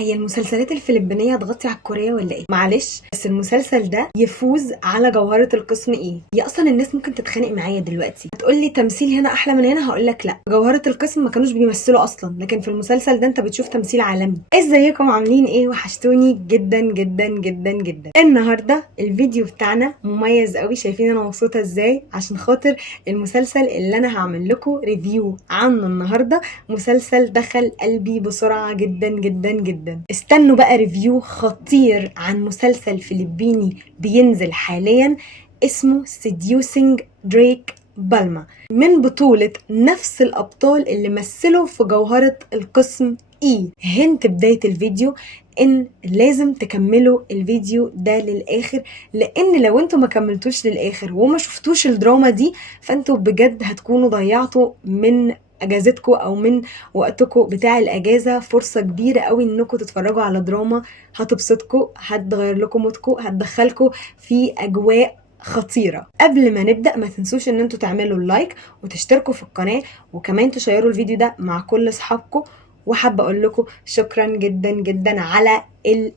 هي المسلسلات الفلبينية تغطي على الكورية ولا ايه؟ معلش بس المسلسل ده يفوز على جوهرة القسم ايه؟ هي اصلا الناس ممكن تتخانق معايا دلوقتي هتقولي تمثيل هنا احلى من هنا، هقولك لا، جوهرة القسم ما كانوش بيمثلوا اصلا، لكن في المسلسل ده انت بتشوف تمثيل عالمي. ازيكم عاملين ايه؟ وحشتوني جدا جدا جدا جدا. النهارده الفيديو بتاعنا مميز قوي، شايفين انا مبسوطة ازاي؟ عشان خاطر المسلسل اللي انا هعمل لكم ريفيو عنه النهارده مسلسل دخل قلبي بسرعة جدا جدا جدا. استنوا بقى ريفيو خطير عن مسلسل فلبيني بينزل حاليا اسمه Seducing Drake Balma، من بطولة نفس الأبطال اللي مثلوا في جوهرة القسم إي. هنت بداية الفيديو ان لازم تكملوا الفيديو ده للاخر، لان لو انتوا ما كملتوش للاخر وما شفتوش الدراما دي فانتوا بجد هتكونوا ضيعتوا من اجازتكم او من وقتكم بتاع الاجازه فرصه كبيره قوي انكم تتفرجوا على دراما هتبسطكم، هتغير لكم مودكم، هتدخلكم في اجواء خطيره. قبل ما نبدا ما تنسوش ان انتوا تعملوا اللايك وتشتركوا في القناه، وكمان تشيروا الفيديو ده مع كل اصحابكم. وحابه اقول لكم شكرا جدا جدا على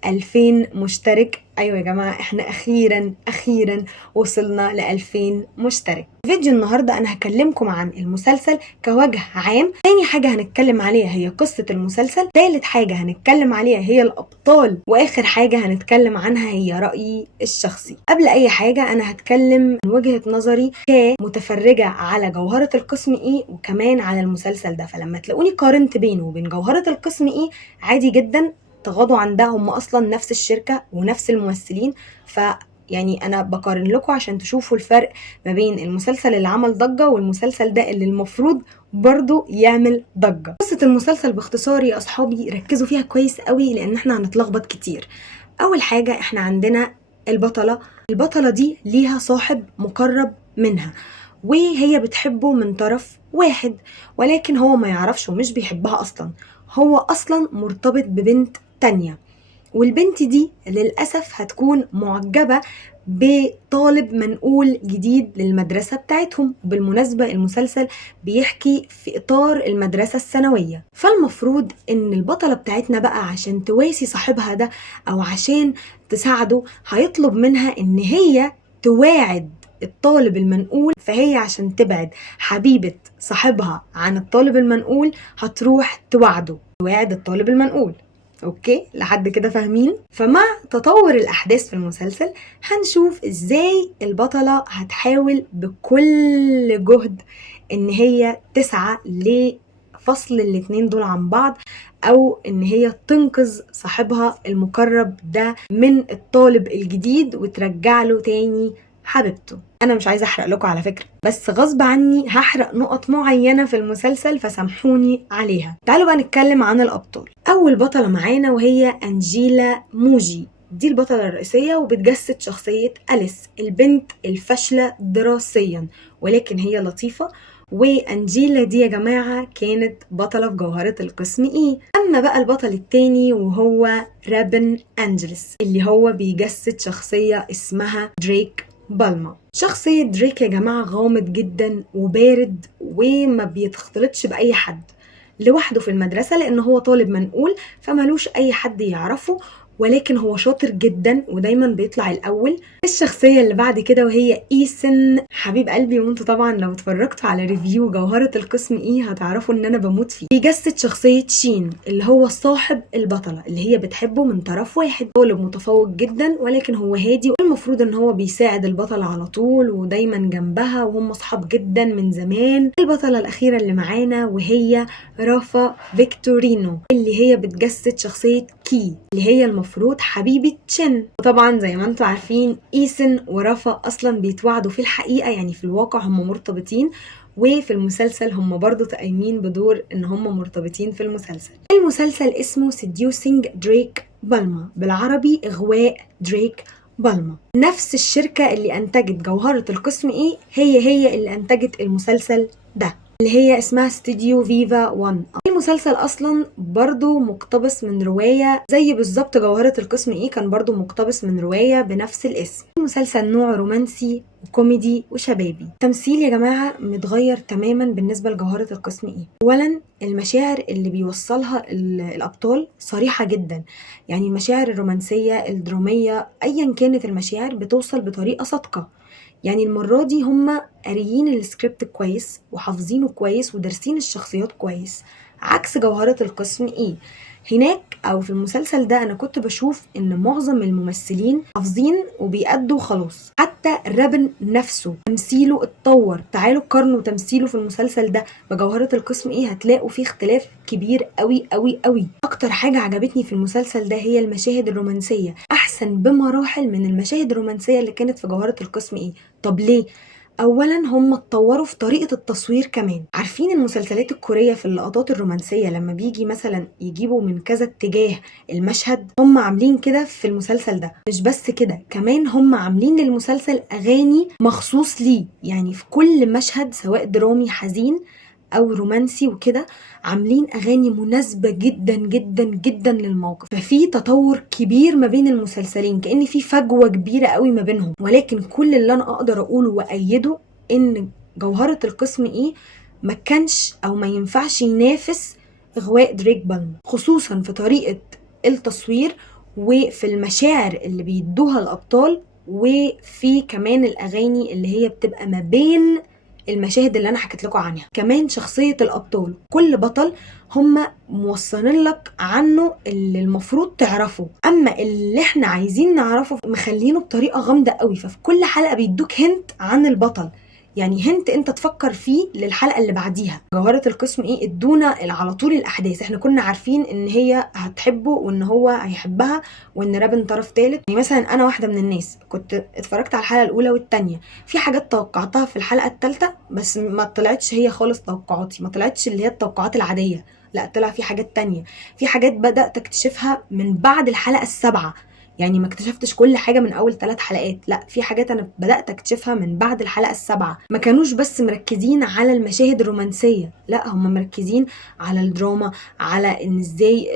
2000 مشترك. ايوه يا جماعه احنا اخيرا وصلنا ل 2000 مشترك. فيديو النهارده انا هكلمكم عن المسلسل كوجه عام، تاني حاجه هنتكلم عليها هي قصه المسلسل، تالت حاجه هنتكلم عليها هي الابطال، واخر حاجه هنتكلم عنها هي رايي الشخصي. قبل اي حاجه انا هتكلم من وجهه نظري كمتفرجه على جوهره القسم ايه وكمان على المسلسل ده، فلما تلاقوني قارنت بينه وبين جوهره القسم ايه عادي جدا تغاضوا عن ده، هم اصلا نفس الشركه ونفس الممثلين، يعني انا بقارن لكم عشان تشوفوا الفرق ما بين المسلسل اللي عمل ضجه والمسلسل ده اللي المفروض برضو يعمل ضجه. قصه المسلسل باختصار يا اصحابي ركزوا فيها كويس قوي لان احنا هنتلخبط كتير. اول حاجه احنا عندنا البطله دي ليها صاحب مقرب منها وهي بتحبه من طرف واحد، ولكن هو ما يعرفش ومش بيحبها اصلا، هو اصلا مرتبط ببنت تانية، والبنت دي للأسف هتكون معجبة بطالب منقول جديد للمدرسة بتاعتهم. بالمناسبة المسلسل بيحكي في إطار المدرسة الثانوية، فالمفروض إن البطلة بتاعتنا بقى عشان تواسي صاحبها ده أو عشان تساعده هيطلب منها إن هي تواعد الطالب المنقول، فهي عشان تبعد حبيبة صاحبها عن الطالب المنقول هتروح تواعد الطالب المنقول. اوكي لحد كده فاهمين؟ فمع تطور الاحداث في المسلسل هنشوف ازاي البطلة هتحاول بكل جهد ان هي تسعى لفصل الاتنين دول عن بعض، او ان هي تنقذ صاحبها المقرب ده من الطالب الجديد وترجع له تاني حبيبته. انا مش عايزه احرق لكم على فكره، بس غصب عني هحرق نقط معينه في المسلسل فسامحوني عليها. تعالوا بقى نتكلم عن الابطال. اول بطله معانا وهي انجيلا موجي، دي البطله الرئيسيه وبتجسد شخصيه أليس البنت الفاشله دراسيا ولكن هي لطيفه. وانجيلا دي يا جماعه كانت بطله في جوهره القسم ايه. اما بقى البطل التاني وهو رابن انجلس اللي هو بيجسد شخصيه اسمها دريك بالما. شخصية دريك يا جماعة غامض جدا وبارد وما بيتختلطش بأي حد، لوحده في المدرسة لأنه هو طالب منقول فمالوش أي حد يعرفه، ولكن هو شاطر جدا ودايما بيطلع الأول. الشخصية اللي بعد كده وهي إيسن حبيب قلبي، وانتوا طبعا لو اتفرجتوا على ريفيو جوهرة القسم إيه هتعرفوا إن أنا بموت فيه. بيجسد شخصية شين اللي هو صاحب البطلة اللي هي بتحبه من طرف واحد، طالب متفوق جدا ولكن هو هادي والمفروض إن هو بيساعد البطلة على طول ودايما جنبها وهم أصحاب جدا من زمان. البطلة الأخيرة اللي معانا وهي رافا فيكتورينو اللي هي بتجسد شخصية كي اللي هي المفروض حبيبة تشين. وطبعا زي ما انتوا عارفين إيسن ورافا أصلا بيتوعدوا في الحقيقة، يعني في الواقع هم مرتبطين، وفي المسلسل هم برضو تقايمين بدور ان هم مرتبطين في المسلسل. المسلسل اسمه Seducing Drake Balma، بالعربي إغواء دريك بالما. نفس الشركة اللي أنتجت جوهرة القسم إيه هي اللي أنتجت المسلسل ده اللي هي اسمها استوديو فيفا 1. المسلسل اصلا برضو مقتبس من رواية زي بالظبط جوهرة القسم ايه، كان برضو مقتبس من رواية بنفس الاسم. المسلسل نوع رومانسي وكوميدي وشبابي. تمثيل يا جماعة متغير تماما بالنسبة لجوهرة القسم ايه. اولا المشاعر اللي بيوصلها الابطال صريحة جدا، يعني المشاعر الرومانسية الدرامية ايا كانت المشاعر بتوصل بطريقة صادقة. يعني المرة دي هم قاريين السكريبت كويس وحافظينه كويس ودارسين الشخصيات كويس، عكس جوهرة القسم ايه. هناك او في المسلسل ده انا كنت بشوف ان معظم الممثلين حافظين وبيأدوا خلاص. حتى رابن نفسه تمثيله اتطور، تعالوا قارنوا تمثيله في المسلسل ده بجوهرة القسم ايه، هتلاقوا فيه اختلاف كبير قوي قوي قوي. اكتر حاجة عجبتني في المسلسل ده هي المشاهد الرومانسية، احسن بمراحل من المشاهد الرومانسية اللي كانت في جوهرة القسم ايه. طب ليه؟ اولا هم اتطوروا في طريقة التصوير كمان. عارفين المسلسلات الكورية في اللقطات الرومانسية لما بيجي مثلا يجيبوا من كذا اتجاه المشهد، هم عاملين كده في المسلسل ده. مش بس كده، كمان هم عاملين للمسلسل اغاني مخصوص ليه، يعني في كل مشهد سواء درامي حزين او رومانسي وكده عاملين اغاني مناسبة جدا جدا جدا للموقف. ففي تطور كبير ما بين المسلسلين، كأن في فجوة كبيرة قوي ما بينهم. ولكن كل اللي انا اقدر اقوله وايده ان جوهرة القسم ايه ما كانش او ما ينفعش ينافس اغواء دريك بالم، خصوصا في طريقة التصوير وفي المشاعر اللي بيدوها الابطال، وفي كمان الاغاني اللي هي بتبقى ما بين المشاهد اللي انا حكيت لكم عنها. كمان شخصية الابطال، كل بطل هم موصلين لك عنه اللي المفروض تعرفه، اما اللي احنا عايزين نعرفه مخلينه بطريقة غامضة قوي. ففي كل حلقة بيدوك هنت عن البطل، يعني هنت انت تفكر فيه للحلقة اللي بعديها. جوهرة القسم ايه ادونا على طول الاحداث، احنا كنا عارفين ان هي هتحبه وان هو هيحبها وان رابن طرف ثالث. يعني مثلا انا واحدة من الناس كنت اتفرجت على الحلقة الاولى والتانية، في حاجات توقعتها في الحلقة الثالثة بس ما طلعتش هي خالص توقعاتي، ما طلعتش اللي هي التوقعات العادية، لا طلع في حاجات تانية. في حاجات بدأت اكتشفها من بعد الحلقة السابعة، يعني ما اكتشفتش كل حاجة من اول 3 حلقات، لا في حاجات انا بدأت اكتشفها من بعد الحلقة السابعة. ما كانوش بس مركزين على المشاهد الرومانسية، لا هم مركزين على الدراما، على ان ازاي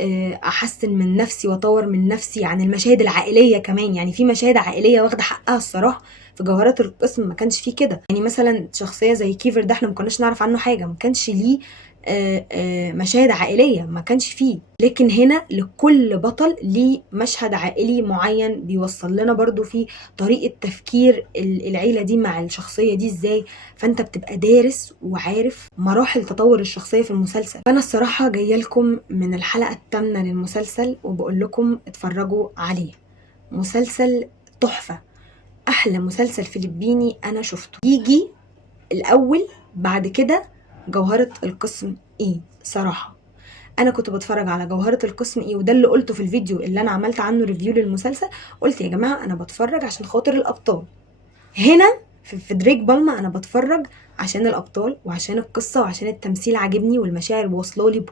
احسن من نفسي واطور من نفسي، عن المشاهد العائلية كمان. يعني في مشاهد عائلية واخدة حقها الصراحة. في جوهرات القسم ما كانش فيه كده، يعني مثلا شخصية زي كيفر ده احنا ما كناش نعرف عنه حاجة، ما كانش ليه مشاهد عائلية، ما كانش فيه. لكن هنا لكل بطل ليه مشهد عائلي معين بيوصل لنا برضو فيه طريقة تفكير العيلة دي مع الشخصية دي ازاي، فانت بتبقى دارس وعارف مراحل تطور الشخصية في المسلسل. فانا الصراحة جاية لكم من الحلقة الثامنة للمسلسل وبقول لكم اتفرجوا عليه. مسلسل تحفة، احلى مسلسل فلبيني انا شفته. يجي الاول بعد كده جوهرة القسم ايه. صراحة انا كنت بتفرج على جوهرة القسم ايه، وده اللي قلته في الفيديو اللي انا عملت عنه ريفيو للمسلسل. قلت يا جماعة انا بتفرج عشان خاطر الابطال. هنا في دريك بالما انا بتفرج عشان الابطال وعشان القصة وعشان التمثيل عاجبني والمشاعر واصلالي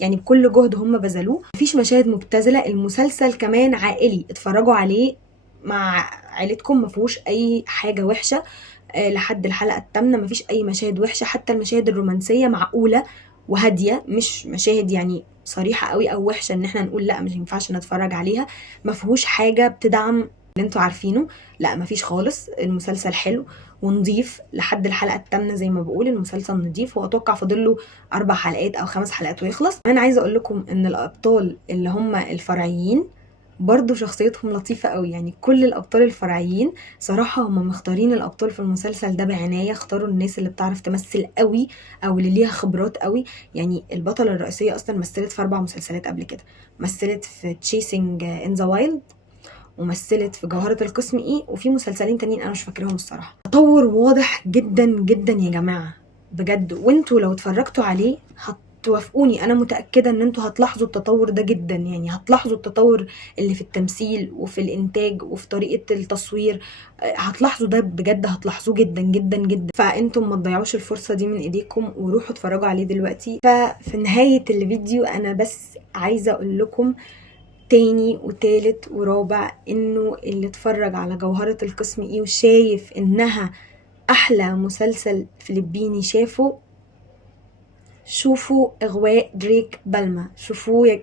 يعني بكل جهد هم بذلوه. مفيش مشاهد مبتذلة. المسلسل كمان عائلي، اتفرجوا عليه مع عيلتكم، مفيهوش اي حاجة وحشة. لحد الحلقة الثامنة مفيش اي مشاهد وحشة، حتى المشاهد الرومانسية معقولة وهادية، مش مشاهد يعني صريحة قوي او وحشة ان احنا نقول لا مش ينفعش نتفرج عليها. مفيهوش حاجة بتدعم اللي انتوا عارفينه، لا مفيش خالص. المسلسل حلو ونضيف لحد الحلقة الثامنة، زي ما بقول المسلسل نضيف، واتوقع فاضله 4 حلقات او 5 حلقات ويخلص. انا عايزة اقول لكم ان الابطال اللي هم الفرعيين برضو شخصيتهم لطيفة قوي، يعني كل الابطال الفرعيين صراحة هم مختارين الابطال في المسلسل ده بعناية، اختاروا الناس اللي بتعرف تمثل قوي او اللي ليها خبرات قوي. يعني البطلة الرئيسية اصلا مثلت في 4 مسلسلات قبل كده، مثلت في تشيسنج ان ذا وايلد، ومثلت في جوهرة القسم ايه، وفي مسلسلين تانيين انا مش فاكرهم الصراحة. تطور واضح جدا جدا يا جماعة بجد، وانتوا لو اتفرجتوا عليه هتوافقوني، انا متأكدة ان انتوا هتلاحظوا التطور ده جدا. يعني هتلاحظوا التطور اللي في التمثيل وفي الانتاج وفي طريقة التصوير، هتلاحظوا ده بجد، هتلاحظوه جدا جدا جدا. فانتم ما تضيعوش الفرصة دي من ايديكم وروحوا اتفرجوا عليه دلوقتي. ففي نهاية الفيديو انا بس عايزة اقول لكم تاني وتالت ورابع انه اللي اتفرج على جوهرة القسم ايه وشايف انها احلى مسلسل فلبيني شافه، شوفوا اغواء دريك بالما، شوفوه يا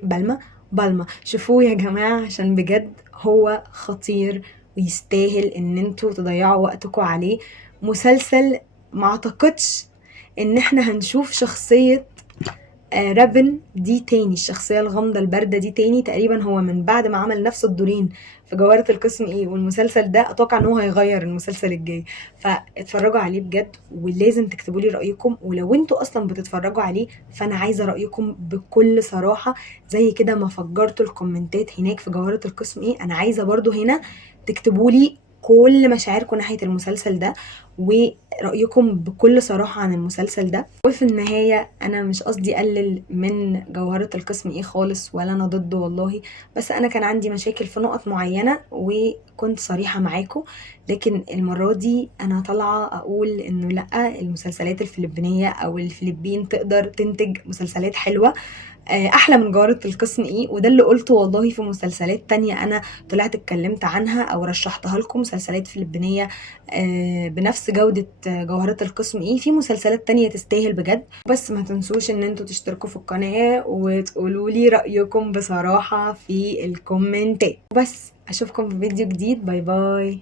بالما شوفوه يا جماعة، عشان بجد هو خطير ويستاهل ان انتوا تضيعوا وقتكم عليه. مسلسل ما اعتقدش ان احنا هنشوف شخصية رابن دي تاني، الشخصية الغامضة الباردة دي تاني. تقريبا هو من بعد ما عمل نفس الدورين في جوهرة القسم ايه والمسلسل ده، اتوقع ان هو هيغير المسلسل الجاي. فاتفرجوا عليه بجد، ولازم تكتبوا لي رأيكم. ولو انتوا اصلا بتتفرجوا عليه فانا عايزة رأيكم بكل صراحة، زي كده ما فجرتوا الكومنتات هناك في جوهرة القسم ايه. انا عايزة برضو هنا تكتبوا لي كل مشاعركم ناحية المسلسل ده ورأيكم بكل صراحة عن المسلسل ده. وفي النهاية أنا مش قصدي أقلل من جوهرة القسم إيه خالص، ولا أنا ضده والله، بس أنا كان عندي مشاكل في نقط معينة وكنت صريحة معاكم. لكن المرة دي أنا طالعة أقول إنه لأ، المسلسلات الفلبينية أو الفلبين تقدر تنتج مسلسلات حلوة احلى من جارة القسم ايه. وده اللي قلته والله في مسلسلات تانية انا طلعت اتكلمت عنها او رشحتها لكم، مسلسلات فلبينية بنفس جودة جوهرة القسم ايه. في مسلسلات تانية تستاهل بجد. بس ما تنسوش ان انتوا تشتركوا في القناة وتقولوا لي رأيكم بصراحة في الكومنتات. بس اشوفكم في فيديو جديد، باي باي.